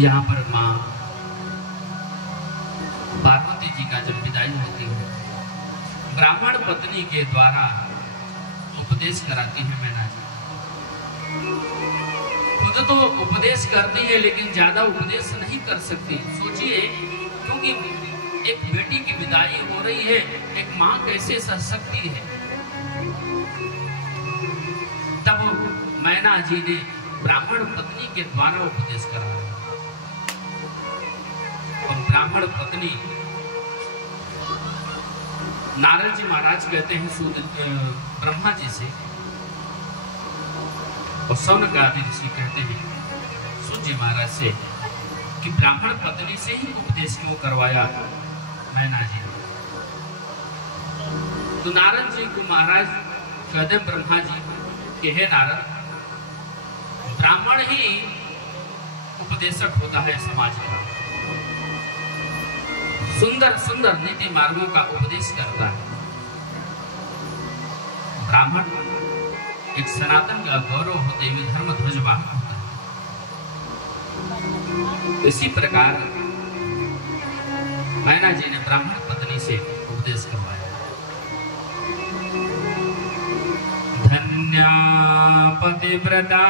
यहाँ पर माँ पार्वती जी का जब विदाई होती है, ब्राह्मण पत्नी के द्वारा उपदेश कराती है मैना जी। खुद तो उपदेश करती है लेकिन ज्यादा उपदेश नहीं कर सकती। सोचिए, क्योंकि एक बेटी की विदाई हो रही है, एक माँ कैसे सह सकती है। तब मैना जी ने ब्राह्मण पत्नी के द्वारा उपदेश कराया। और ब्राह्मण पत्नी नारद जी महाराज कहते हैं ब्रह्मा जी से, और शौनक आदि ऋषि कहते हैं सूर्य जी महाराज से कि ब्राह्मण पत्नी से ही उपदेश क्यों करवाया मैना जी। तो नारद जी को महाराज कहते ब्रह्मा जी कि हे नारद, ब्राह्मण ही उपदेशक होता है समाज का, सुंदर सुंदर नीति मार्गों का उपदेश करता है। ब्राह्मण एक सनातन का गौरव होते हुए धर्म ध्वजवाहक होता है। इसी प्रकार मैना जी ने ब्राह्मण पत्नी से उपदेश करवाया। धन्या पतिव्रता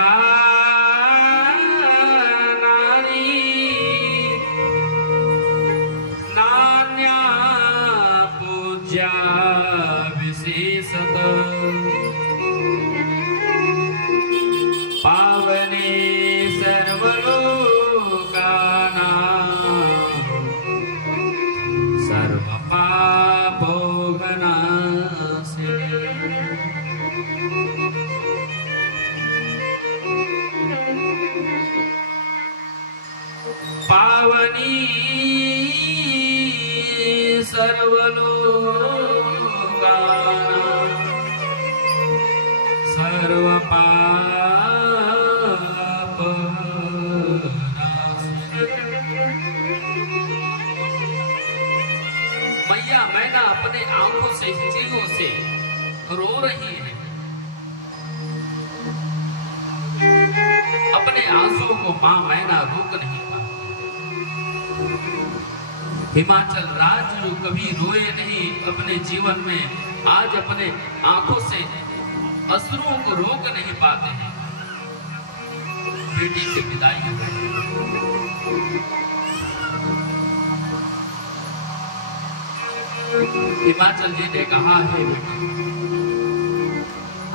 मैया मैना अपने आंखों से चीखों से रो रही है। अपने आंसुओं को मां मैना रोक नहीं पाती। हिमाचल राज्य जो कभी रोए नहीं अपने जीवन में, आज अपने आंखों से अश्रुओं को रोक नहीं पाते हैं। बेटी की विदाई हो गई। हिमाचल जी ने कहा है,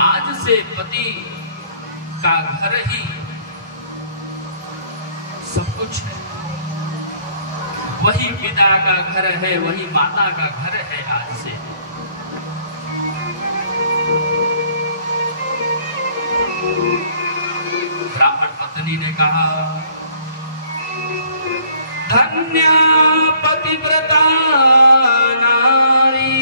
आज से पति का घर ही सब कुछ है। वही पिता का घर है, वही माता का घर है। आज से ब्राह्मण पत्नी ने कहा, धन्य पतिव्रता नारी,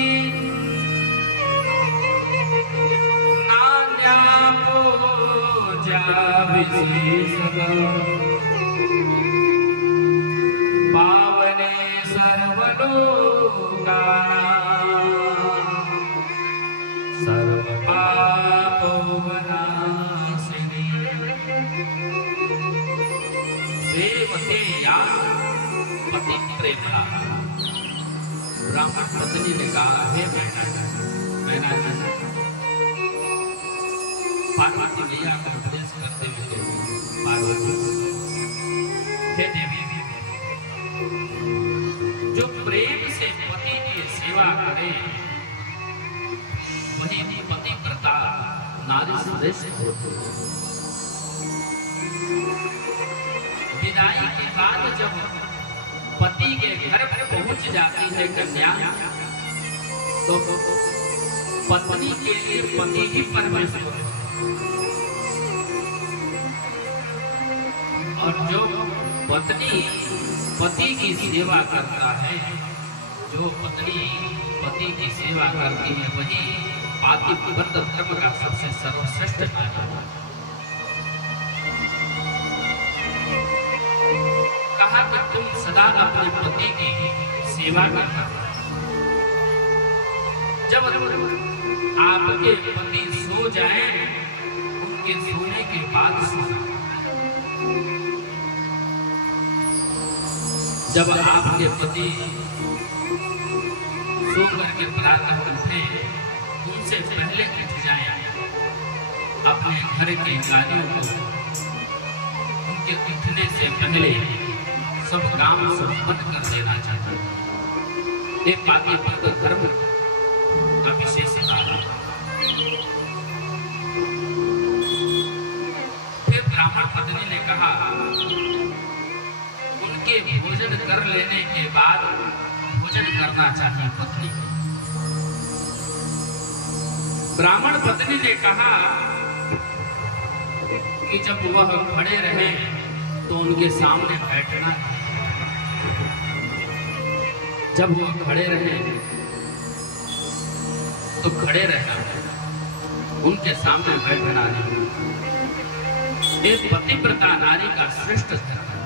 नान्या पूजा विशेषः, पावने सर्वलोकानां सर्वपापविनाशिनी, सेवते या पति प्रेमणा। ब्राह्मण पत्नी ने कहा, हे मैना जी, पार्वती मैया का उपदेश करते हुए पार्वती, हे देवी, जो प्रेम से पति की सेवा करे वही पतिव्रता नारी श्रेष्ठ होती है। विदाई के बाद जब पति के घर पर पहुंच जाती है कन्या, तो पत्नी के लिए पति ही परमेश्वर है। और जो पत्नी पति की सेवा करता है, जो पत्नी पति की सेवा करती है, वही पातिव्रत धर्म का सबसे सर्वश्रेष्ठ कार्य है। कहा कि तुम सदा अपने पति की सेवा करना। जब आपके पति सो जाएं, उनके सोने के बाद जब आपके पति सो करके प्रातः उठे, उनसे पहले उठ जाए, अपने घर के कार्यों को उनके उठने से पहले सब काम संपन्न कर देना चाहिए। एक पाती धर्म का विशेष कार्य। फिर ब्राह्मण पत्नी ने कहा, उनके भोजन कर लेने के बाद भोजन करना चाहिए पत्नी। ब्राह्मण पत्नी ने कहा कि जब वह खड़े रहे तो उनके सामने बैठना, जब वह खड़े रहे तो खड़े रहना, उनके सामने बैठना नहीं। एक पतिव्रता नारी का श्रेष्ठ धर्म है।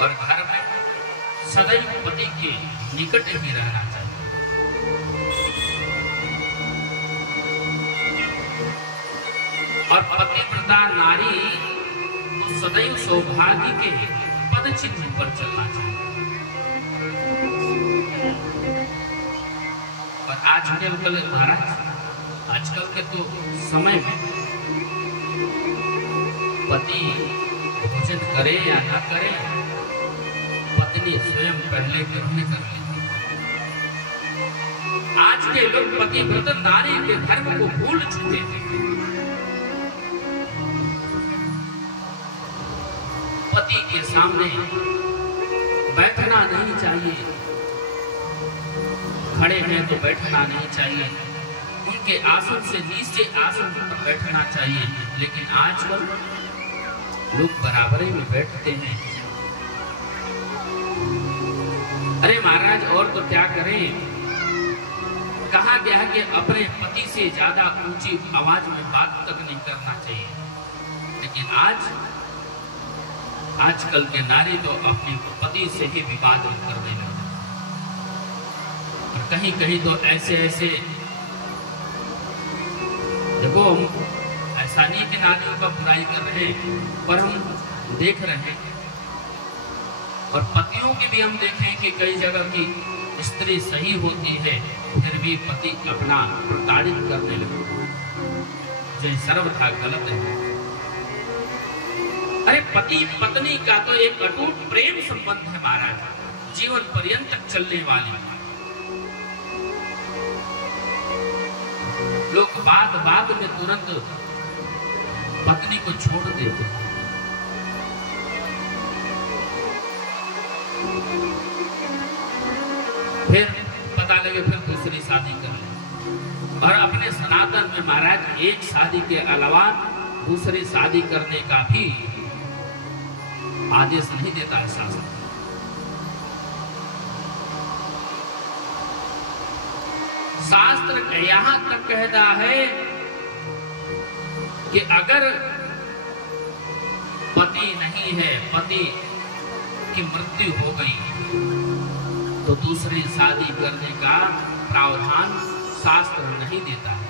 और घर में सदैव पति के निकट ही रहना चाहिए। और पतिव्रता नारी को सदैव सौभाग्य के पद चिन्ह पर चलना चाहिए। और आजकल महाराज, आजकल के तो समय में पति भोजन करे या ना करे, पत्नी स्वयं पहले ग्रहण कर लेती। आज के लोग पतिव्रत नारी के धर्म को भूल चुके हैं। पति के सामने बैठना नहीं चाहिए, खड़े हैं तो बैठना नहीं चाहिए, उनके आसन से नीचे आसन पर बैठना चाहिए। लेकिन आजकल लोग बराबरी में बैठते हैं। अरे महाराज, और तो क्या करें, कहा गया कि अपने पति से ज्यादा ऊंची आवाज में बात तक नहीं करना चाहिए। लेकिन आजकल के नारी तो अपने पति से ही विवाद करने लगे। और कहीं कहीं तो ऐसे देखो, हम ऐसा नहीं कि नारियों का बुराई कर रहे हैं, पर हम देख रहे हैं। और पतियों की भी हम देखें कि कई जगह की स्त्री सही होती है, फिर भी पति अपना प्रताड़ित करने लगे, जो सर्वथा गलत है। अरे पति पत्नी का तो एक अटूट प्रेम संबंध है महाराज, जीवन पर्यंत तक चलने वाली। लोग बात में तुरंत पत्नी को छोड़ देते हैं। फिर पता लगे फिर दूसरी शादी कर ले। और अपने सनातन में महाराज एक शादी के अलावा दूसरी शादी करने का भी आदेश नहीं देता है शासन। शास्त्र यहां तक कहता है कि अगर पति नहीं है, पति की मृत्यु हो गई, तो दूसरी शादी करने का प्रावधान शास्त्र नहीं देता है।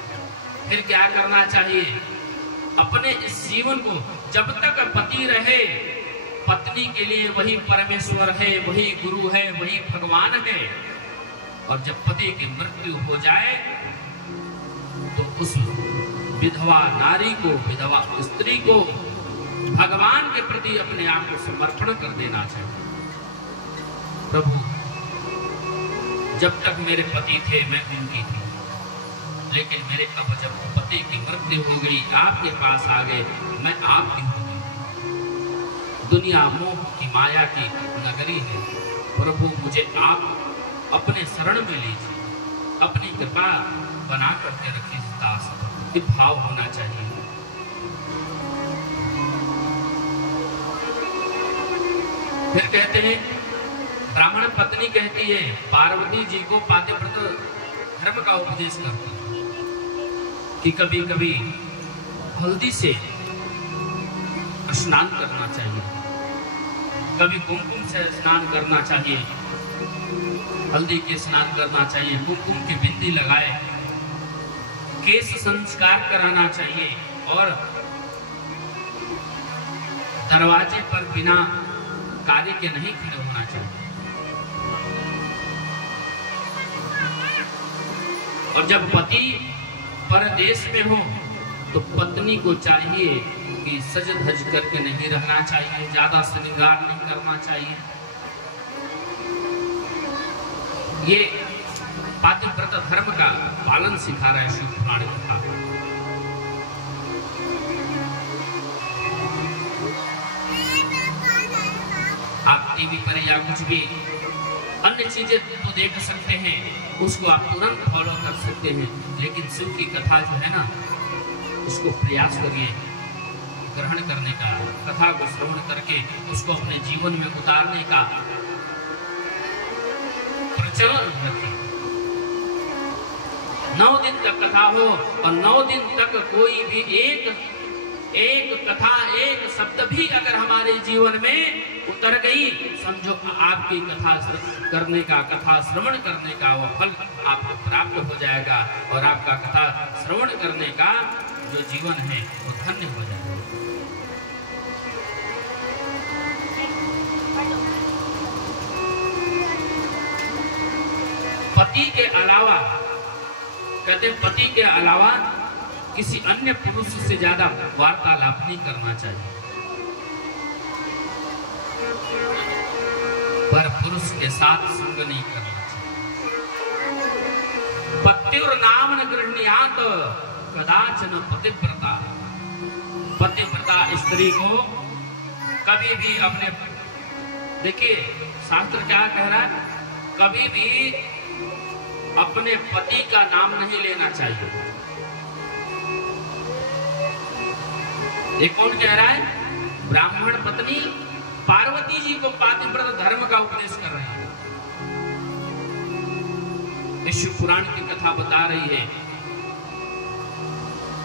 फिर क्या करना चाहिए? अपने इस जीवन को जब तक पति रहे, पत्नी के लिए वही परमेश्वर है, वही गुरु है, वही भगवान है। और जब पति की मृत्यु हो जाए तो उस विधवा नारी को, विधवा स्त्री को भगवान के प्रति अपने आप को समर्पण कर देना चाहिए। प्रभु, जब तक मेरे पति थे मैं उनकी थी, लेकिन मेरे अब जब पति की मृत्यु हो गई, आपके पास आ गए, मैं आपकी हो गई। दुनिया मोह की माया की नगरी है। प्रभु, मुझे आप अपने शरण में लीजिए, अपनी कृपा बना करके रखिए। दास ये भाव होना चाहिए। फिर कहते हैं, ब्राह्मण पत्नी कहती है, पार्वती जी को पातिव्रत धर्म का उपदेश करती है कि कभी कभी हल्दी से स्नान करना चाहिए, कभी कुमकुम से स्नान करना चाहिए, हल्दी के स्नान करना चाहिए, कुमकुम की बिंदी लगाए, केश संस्कार कराना चाहिए और दरवाजे पर बिना कार्य के नहीं खड़े होना चाहिए। और जब पति परदेश में हो तो पत्नी को चाहिए कि सज धज करके नहीं रहना चाहिए, ज्यादा श्रृंगार नहीं करना चाहिए। ये पातिव्रत धर्म का पालन सिखा रहा है शिव पुराण कथा। आप टीवी पर या कुछ भी अन्य चीजें तो देख सकते हैं, उसको आप तुरंत फॉलो कर सकते हैं, लेकिन शिव की कथा जो है ना, उसको प्रयास करिए ग्रहण करने का, कथा को श्रवण करके उसको अपने जीवन में उतारने का प्रचलन रखिए। 9 दिन तक कथा हो और 9 दिन तक कोई भी एक कथा, एक शब्द भी अगर हमारे जीवन में उतर गई, समझो आपकी कथा करने का, कथा श्रवण करने का वो फल आपको प्राप्त हो जाएगा और आपका कथा श्रवण करने का जो जीवन है वो धन्य हो जाएगा। पति के अलावा, कहते हैं पति के अलावा किसी अन्य पुरुष से ज्यादा वार्तालाप नहीं करना चाहिए, पर पुरुष के साथ संग नहीं करना चाहिए। पत्युर नाम न गृह्णीयात कदाचन पतिव्रता। पतिव्रता स्त्री को कभी भी अपने, देखिए शास्त्र क्या कह रहा है, कभी भी अपने पति का नाम नहीं लेना चाहिए। ये कौन कह रहा है? ब्राह्मण पत्नी पार्वती जी को पातिव्रत धर्म का उपदेश कर रहे हैं। शिव पुराण की कथा बता रही है,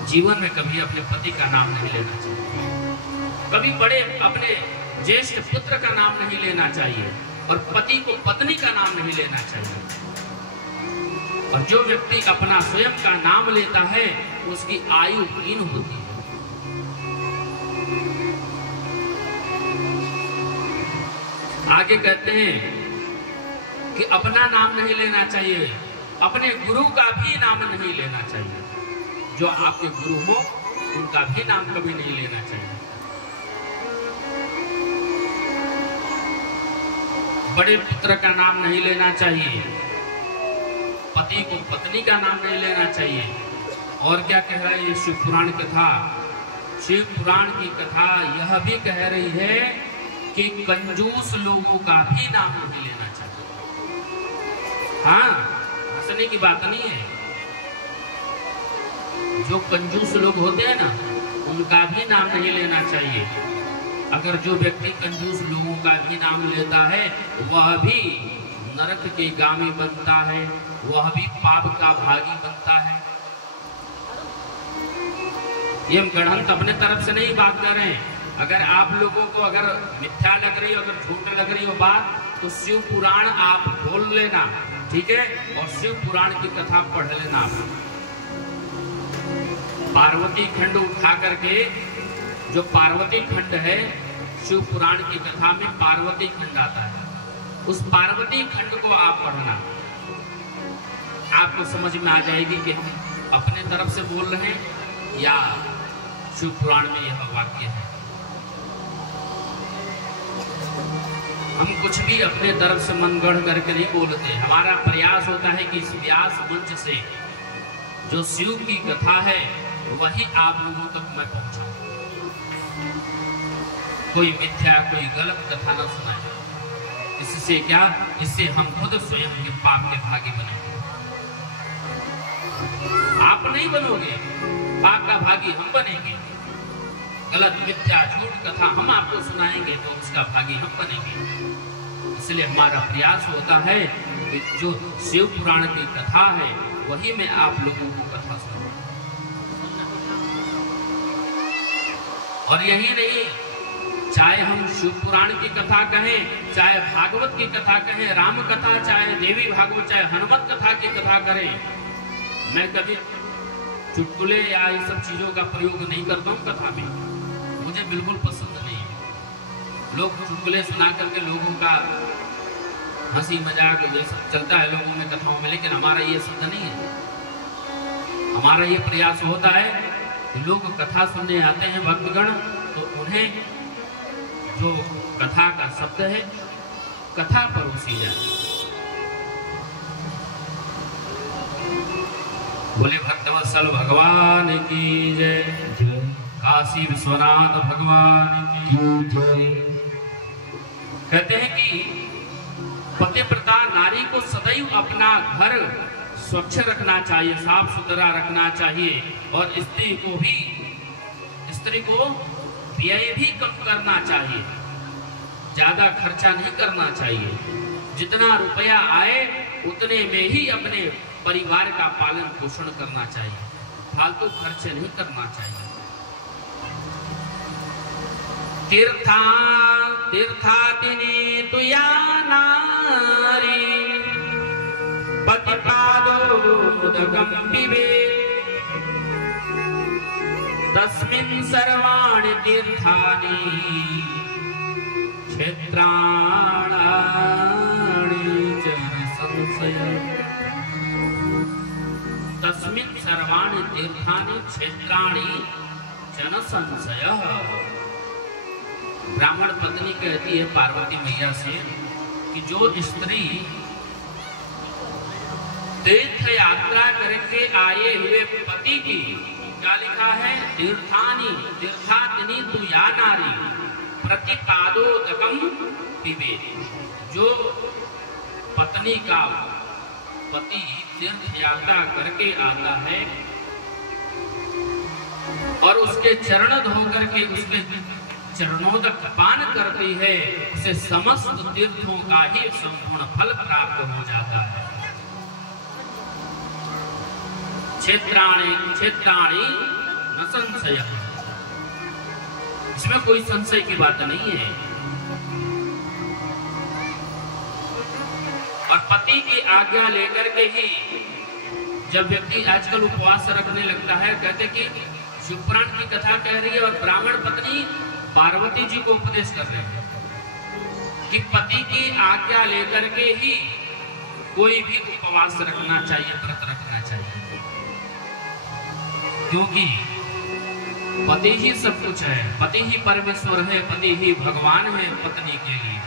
जीवन में कभी अपने पति का नाम नहीं लेना चाहिए, कभी बड़े अपने ज्येष्ठ पुत्र का नाम नहीं लेना चाहिए, और पति को पत्नी का नाम नहीं लेना चाहिए। और जो व्यक्ति अपना स्वयं का नाम लेता है उसकी आयु हीन होती है। आगे कहते हैं कि अपना नाम नहीं लेना चाहिए, अपने गुरु का भी नाम नहीं लेना चाहिए। जो आपके गुरु हो उनका भी नाम कभी नहीं लेना चाहिए। बड़े पुत्र का नाम नहीं लेना चाहिए, पति को पत्नी का नाम नहीं लेना चाहिए। और क्या कह रहा है ये शिव पुराण कथा? शिव पुराण की कथा यह भी कह रही है कि कंजूस लोगों का भी नाम नहीं लेना चाहिए। हाँ, हंसने की बात नहीं है। जो कंजूस लोग होते हैं ना, उनका भी नाम नहीं लेना चाहिए। अगर जो व्यक्ति कंजूस लोगों का भी नाम लेता है वह भी नरक के गामी बनता है, वह भी पाप का भागी बनता है। ये हम गढ़ंत अपने तरफ से नहीं बात कर रहे हैं। अगर आप लोगों को अगर मिथ्या लग रही हो, अगर झूठ लग रही हो बात, तो शिव पुराण आप बोल लेना, ठीक है? और शिव पुराण की कथा पढ़ लेना। आप पार्वती खंड उठा करके, जो पार्वती खंड है शिव पुराण की कथा में पार्वती खंड आता है, उस पार्वती खंड को आप पढ़ना, आपको समझ में आ जाएगी कि हम अपने तरफ से बोल रहे हैं या शिव पुराण में यह वाक्य है। हम कुछ भी अपने तरफ से मन गढ़ करके नहीं बोलते। हमारा प्रयास होता है कि इस व्यास मंच से जो शिव की कथा है वही आप लोगों तक मैं पहुंचाऊं। कोई मिथ्या, कोई गलत कथा न सुनाए। इससे क्या, इससे हम खुद स्वयं के पाप के भागी बनेंगे। आप नहीं बनोगे, पाप का भागी हम बनेंगे। गलत, मिथ्या, झूठ कथा हम आपको सुनाएंगे तो उसका भागी हम बनेंगे। इसलिए हमारा प्रयास होता है कि जो शिव पुराण की कथा है वही मैं आप लोगों को कथा सुनाऊं। और यही नहीं, चाहे हम शिव पुराण की कथा कहें, चाहे भागवत की कथा कहें, राम कथा, चाहे देवी भागवत, चाहे हनुमत कथा की कथा करें, मैं कभी चुटकुले या इन सब चीजों का प्रयोग नहीं करता हूँ कथा में। मुझे बिल्कुल पसंद नहीं है। लोग चुटकुले सुना करके लोगों का हंसी मजाक ये सब चलता है लोगों में कथाओं में, लेकिन हमारा ये शब्द नहीं है। हमारा ये प्रयास होता है कि लोग कथा सुनने आते हैं भक्तगण, तो उन्हें जो कथा का शब्द है कथा परोसी जाए। बोले भक्तवत्सल भगवान की जय, काशी विश्वनाथ भगवान की जय। कहते हैं कि पतिव्रता नारी को सदैव अपना घर स्वच्छ रखना चाहिए, साफ सुथरा रखना चाहिए, और स्त्री को व्यय भी कम करना चाहिए, ज्यादा खर्चा नहीं करना चाहिए। जितना रुपया आए उतने में ही अपने परिवार का पालन पोषण करना चाहिए, फालतू खर्चे नहीं करना चाहिए। तीर्थातिनी तु या नारी पतिपादोदकं पिबेत्, तस्मिन् सर्वाणि तीर्थानि क्षेत्राणि च न संशयः। तस्मिन् सर्वाणि तीर्थानि क्षेत्राणि च न संशयः। ब्राह्मण पत्नी कहती है पार्वती मैया से कि जो स्त्री तीर्थ यात्रा करके आए हुए पति की, क्या लिखा है, तीर्थातिनी तु या नारी प्रतिपादोदकं पिबेत्। जो पत्नी का पति तीर्थ यात्रा करके आता है और उसके चरण धो करके उसके चरणोदक पान करती है, उसे समस्त तीर्थों का ही संपूर्ण फल प्राप्त हो जाता है। क्षेत्राणि न संशयः, इसमें कोई संशय की बात नहीं है। और पति की आज्ञा लेकर के ही जब व्यक्ति आजकल उपवास रखने लगता है, कहते कि शिवपुराण की कथा कह रही है और ब्राह्मण पत्नी पार्वती जी को उपदेश कर रहे हैं कि पति की आज्ञा लेकर के ही कोई भी उपवास रखना चाहिए, व्रत रखना चाहिए, क्योंकि पति ही सब कुछ है, पति ही परमेश्वर है, पति ही भगवान है पत्नी के लिए।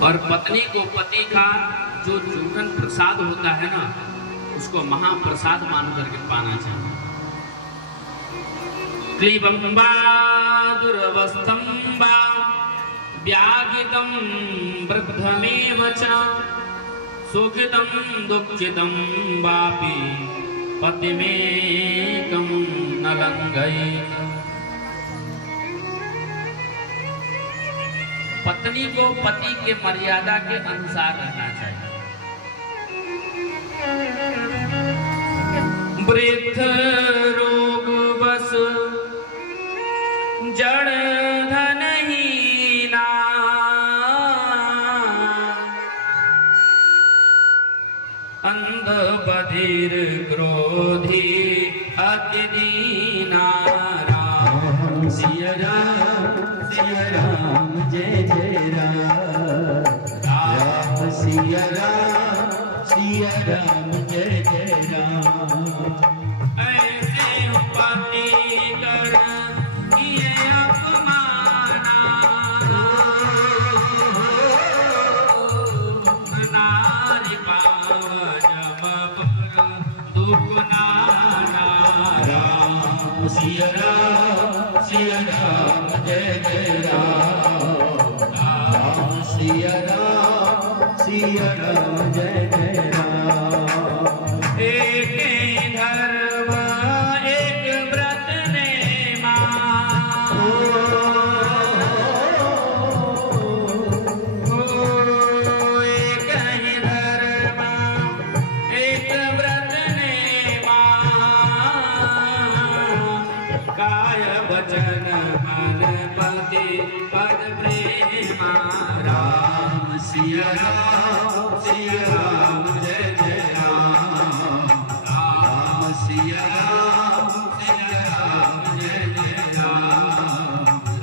और पत्नी को पति का जो जीवन प्रसाद होता है ना, उसको महाप्रसाद मान करके पाना चाहिए। क्लीबं वा दुर्वस्थं वा व्याघ्रितं वृद्धमेव च, सुखितं दुःखितं वापि पतिमेकं न लङ्घयेत्। पत्नी को पति के मर्यादा के अनुसार रहना चाहिए। वृद्ध रोग बस जड़ धनहीना, अंध बधिर क्रोधी अति दीना। राम सिया राम जय जय राम, राम सिया राम जय जय राम। ऐसे पति कर किए अपमाना, नारी पाव जमपुर दुख नाना। राम सिया राम जय जय राम, राम सिया राम जय जय